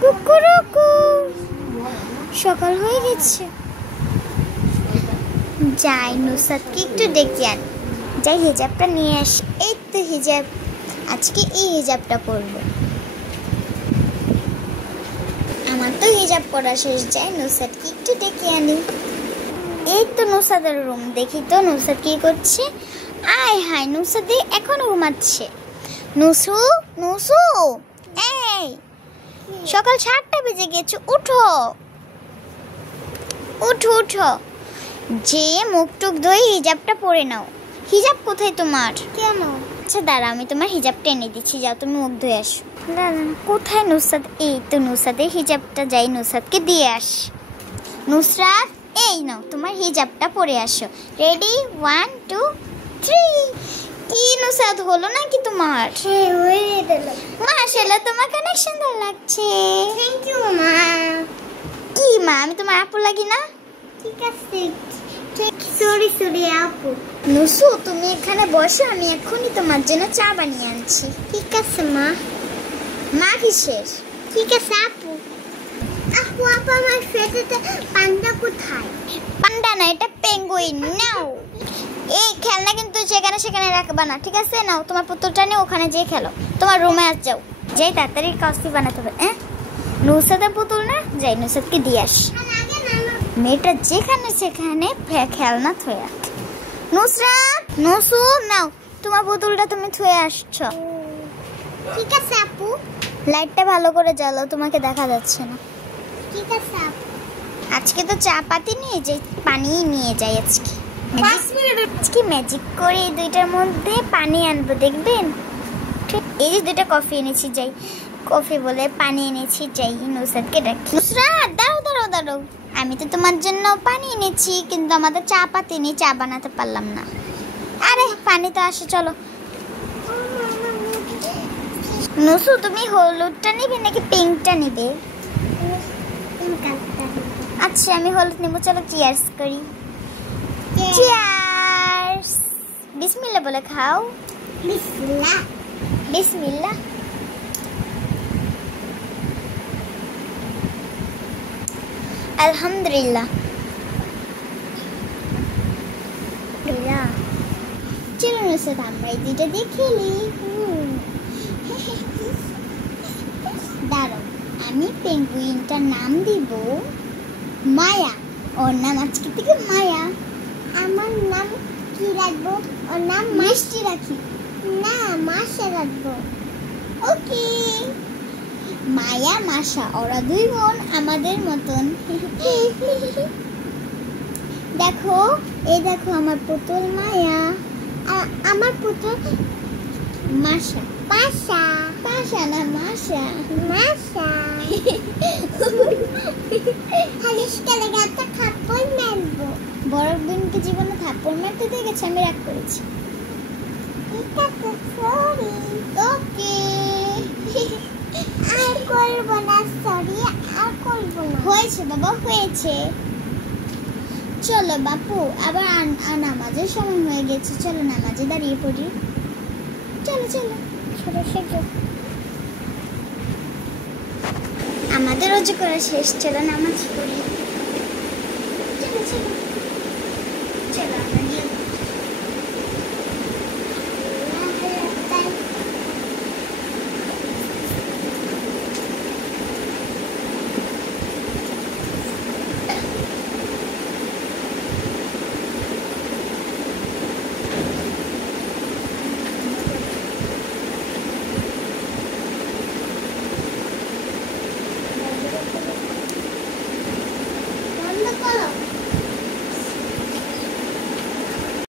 কুকুরকু সকাল হয়ে গেছে। যাই নুসরাতকে একটু ডেকে আন, যাই হিজাবটা নিয়ে আসি। এই তো হিজাব, আজকে এই হিজাবটা পরব। আমার তো হিজাব পরা শেষ। যাই নুসরাতকে একটু ডেকে আনি। এই তো নুসরাতের রুম, দেখি তো নুসরাত কি করছে। আয় হায়, নুসরাত এখনো ঘুমাচ্ছে। নুসু নুসু, এই সকাল 7টা বেজে গেছে, উঠো উঠো উঠো, যে মুখ টুক ধুয়ে হিজাবটা পরে নাও। হিজাব কোথায় তোমার? কেন? আচ্ছা দাঁড়া, আমি তোমার হিজাবটা এনে দিচ্ছি, যাও তুমি মুখ ধুয়ে আসো। দাঁড়া, কোথায় নুসরাত? এই তো নুসরাতের হিজাবটা, যাই নুসরাতকে দিয়ে আস। নুসরাত, এই নাও তোমার হিজাবটা পরে আসো। রেডি, 1 2 3। কি নুসরাত, হলো নাকি তোমার? হ্যাঁ হয়ে গেল। মাশাআল্লাহ, তোমাকে অনেক সুন্দর লাগছে। থ্যাংক ইউ মা। কি মা, আমি তোমার আপু লাগি না? ঠিক আছে, সরি সরি আপু। নুসু, তুমি এখানে বসো, আমি এখনই তোমার জন্য চা বানিয়ে আনছি। ঠিক আছে মা। মা কিসের? ঠিক আছে আপু। আপু আপু, আমার ফেটেতে পান্ডা কোথায়? পান্ডা না, এটা পেঙ্গুইন। নাও, এই খেলনা কিন্তু যেখানে সেখানে রাখবা না, ঠিক আছে? নাও তোমার পুতুলটা নিয়ে ওখানে যেয়ে খেলো, তোমার রুমে যাও। যাই তাড়াতাড়ি কাজটি বানাতে হবে। নুসরাতের পুতুল না, যাই নুসরাতকে দিয়ে আস। মেয়েটা যেখানে সেখানে খেলনা থয়ে রাখে। নুসরাত, নুসু, নাও তোমার পুতুলটা তুমি থয়ে আসছো। ঠিক আছে আপু। লাইটটা ভালো করে জ্বালাও, তোমাকে দেখা যাচ্ছে না। ঠিক আছে আপু। আজকে তো চা পাতি নিয়ে যাই, পানি নিয়ে যাই। আজকে ম্যাজিক করে এই দুইটার মধ্যে পানি আনবো, দেখবেন? এই যে দুইটা কফি এনেছি, যাই কফি বলে পানি এনেছি, যাই নুসরাতকে ডাকি। নুসরাত, দাঁড়াও দাঁড়াও দাঁড়াও, আমি তো তোমার জন্য পানি এনেছি, কিন্তু আমাদের চা পাতি নেই, চা বানাতে পারলাম না। আরে পানি তো আসে, চলো। নুসু, তুমি হলুদটা নিবে নাকি পিঙ্কটা নিবে? আচ্ছা আমি হলুদ নেবো, চলো চিয়ার্স করি। চিয়ার্স। বিসমিল্লাহ বলে খাও। বিসমিল্লাহ বিসমিল্লাহ। আলহামদুলিল্লাহ। চলো নুসরাত, আমরা এই দুইটা দিয়ে খেলি। দাঁড়াও, আমি পেঙ্গুইনটার নাম দিব মায়া। ওর নাম আজকে থেকে মায়া। আমার নাম কি রাখবো? ওর নাম মিষ্টি রাখি। না, মাশা রাখবো। ওকে। মায়া মাশা, ওরা দুই বোন আমাদের মতন। দেখো, এই দেখো আমার পুতুল মায়া, আমার পুতুল মাশা। পাশা পাশা না মাশা, মাশা। হালিশকে লেগে একটা থাপ্পড় মারবো। বড় বোনকে জীবনে থাপ্পড় মারতে দেখেছি, আমি রাগ করেছি। ঠিক আছে, সরি। ওকে। আর করবো না, সরি আর করবো না। হয়েছে বাবা, হয়েছে। চলো বাপু, আবার নামাজের সময় হয়ে গেছে, চলো নামাজে দাঁড়িয়ে পড়ি। চলো চলো, ছোটো শেখো। আমাদের রোজা করা শেষ, চলো নামাজ পড়ি।